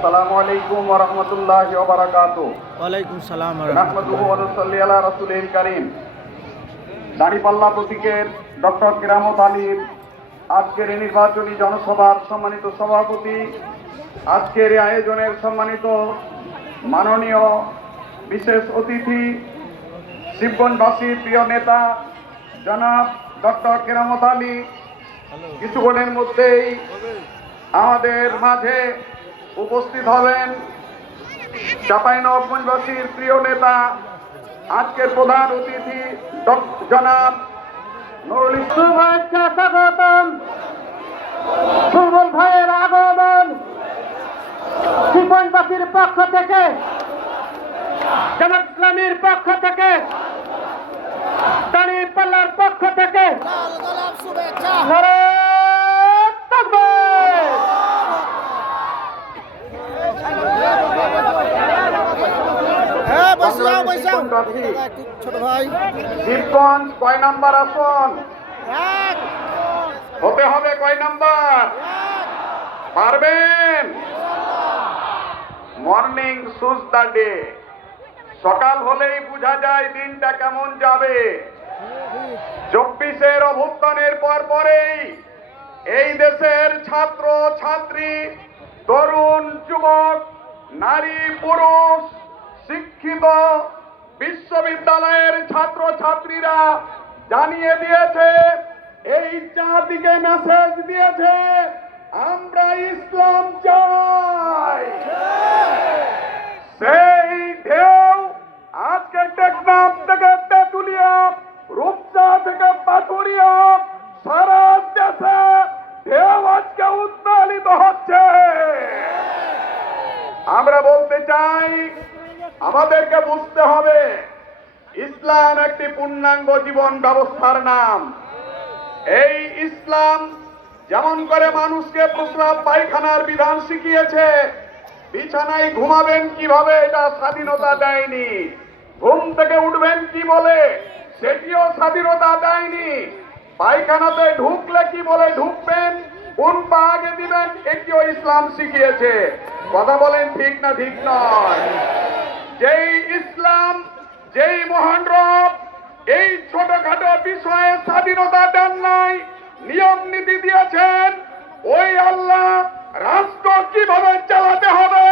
আসসালামু আলাইকুম ওয়া রাহমাতুল্লাহি ওয়া বারাকাতুহু ওয়ালাইকুম সালাম নাহমাদুহু ওয়া নুসাল্লি আলা রাসূলিল কারীম। দাঁড়িপাল্লা প্রতীকের ডক্টর কিরামত আলীর আজকের এই নির্বাচনী জনসভার সম্মানিত সভাপতি আজকের এই আয়োজনের সম্মানিত মাননীয় বিশেষ অতিথি শিবগঞ্জবাসীর প্রিয় নেতা জনাব ডক্টর কেরামত আলী। কিছুক্ষণের মধ্যেই আমাদের মাঝে উপস্থিত হবেন চাঁপাইনবাবগঞ্জবাসীর প্রিয় নেতা আজকের প্রধান অতিথি জনাব নুরুল ইসলাম শুভেচ্ছা স্বাগতম। সুবল ভাইয়ের আগমন। শিবনবাসীর পক্ষ থেকে জামাত ইসলামীর পক্ষ থেকে দাঁড়িয়ে পাল্লার পক্ষ থেকে ছোট ভাই। শিবগঞ্জ কয় নাম্বার আসন? হতে হবে কয় নাম্বার? পারবেন? Morning shows the day. সকাল হলেই বোঝা যায় দিনটা কেমন যাবে। চব্বিশের অভ্যুত্থানের পর পরেই এই দেশের ছাত্র ছাত্রী তরুণ যুবক নারী পুরুষ শিক্ষিত বিশ্ববিদ্যালয়ের ছাত্র ছাত্রীরা জানিয়ে দিয়েছে, এই চারদিকে মেসেজ দিয়েছে, আমরা ইসলাম চাই। সেই ঢেউ আজকে টেকনাফ থেকে তেতুলিয়া, রূপসা থেকে পাথুরিয়া, সারা দেশে ঢেউ আজকে উদ্বেলিত হচ্ছে। আমরা বলতে চাই আমাদেরকে বুঝতে হবে, ইসলাম একটি পূর্ণাঙ্গ জীবন ব্যবস্থার নাম। এই ইসলাম যেমন করে মানুষকে প্রস্রাব পায়খানার বিধান শিখিয়েছে, বিছানায় ঘুমাবেন কীভাবে এটা স্বাধীনতা দেয়নি, ঘুম থেকে উঠবেন কি বলে সেটিও স্বাধীনতা দেয়নি, পায়খানাতে ঢুকলে কি বলে ঢুকবেন, কোন পা আগে দিবেন, এটিও ইসলাম শিখিয়েছে। কথা বলেন ঠিক না ঠিক নয়। যেই ইসলাম, যেই মহান রব, এই ছোটখাটো বিষয়ে স্বাধীনতা দেন নাই, নিয়ম নীতি দিয়েছেন, ওই আল্লাহ রাষ্ট্র কীভাবে চালাতে হবে,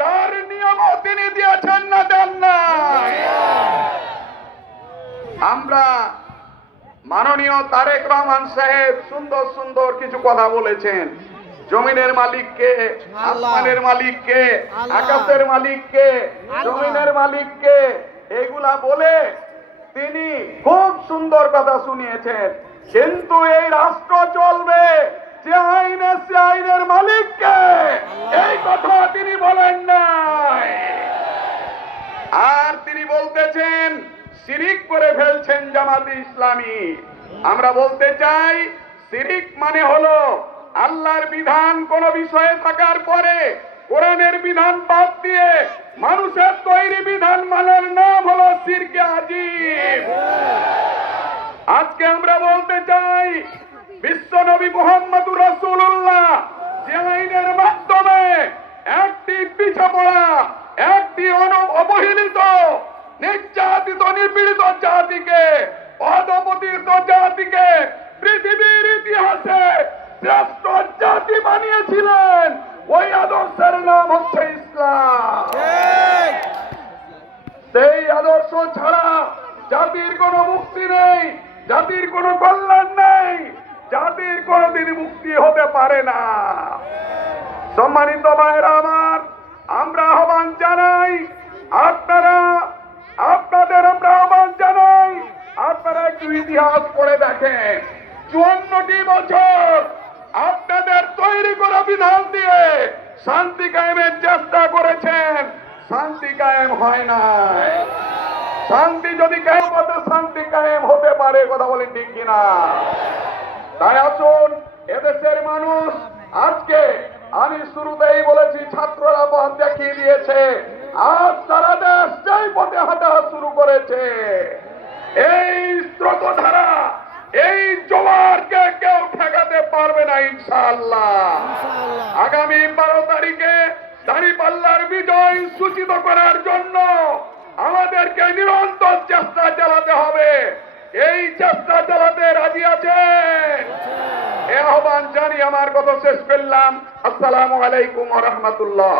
তার নিয়মও তিনি দিয়েছেন না দেন নাই। আমরা মাননীয় তারেক রহমান সাহেব সুন্দর সুন্দর কিছু কথা বলেছেন। জমিনের মালিককে আসমানের মালিককে আল্লাহ। আকাশের মালিককে জমিনের মালিককে এগুলা বলে তিনি খুব সুন্দর কথা শুনিয়েছেন। কিন্তু এই রাষ্ট্র চলবে যে আইনে সে আইনের মালিককে। এই কথা তিনি বলেন নাই। আর তিনি বলতেছেন শিরিক করে ফেলছেন জামাতে ইসলামী। আমরা বলতে চাই শিরিক মানে হলো আল্লাহর বিধান কোন বিষয়ে থাকার পরে কোরআনের বিধান বাদ দিয়ে মানুষের তৈরি বিধান মানার নাম হলো শিরকে আজিব আজকে আমরা বলতে চাই, বিশ্ব নবী মোহাম্মদুর রসুল্লাহ যে আইনের মাধ্যমে একটি পিছা পড়া, একটি অবহেলিত, নির্যাতিত, নিপীড়িত জাতিকে অধপতিত জাতিকে পৃথিবীর ইতিহাসে শ্রেষ্ঠ জাতি বানিয়েছিলেন। ওই আদর্শের নাম হচ্ছে ইসলাম। সেই আদর্শ ছাড়া জাতির কোনো মুক্তি নেই জাতির কোনো কল্যাণ নেই জাতির কোনোদিন মুক্তি হতে পারে না। সম্মানিত ভাইরা আমার আমরা আহ্বান জানাই আপনারা আপনাদের আমরা আহ্বান জানাই আপনারা একটু ইতিহাস পড়ে দেখেন। চুয়ান্নটি বছর আপনাদের তৈরি করা বিধান দিয়ে শান্তি কায়েমের চেষ্টা করেছেন। শান্তি কায়েম হয় নাই। শান্তি যদি কায়েম হতে শান্তি কায়েম হতে পারে, কথা বলেন ঠিক কিনা? তাই আসুন, এদেশের মানুষ, আজকে আমি শুরুতেই বলেছি, ছাত্ররা পথ দেখিয়ে দিয়েছে, আজ সারা দেশ যেই পথে হাঁটা শুরু করেছে। এই স্রোতধারা, এই জোয়ারকে কেউ ঠেকাতে পারবে না, ইনশাআল্লাহ। আগামী বারো তারিখে দাঁড়িপাল্লার বিজয় সূচিত করার জন্য আমাদেরকে নিরন্তর চেষ্টা চালাতে হবে। এই চেষ্টা চালাতে রাজি আছে এ আহ্বান জানি আমার কথা শেষ করলাম। আসসালামু আলাইকুম রহমতুল্লাহ।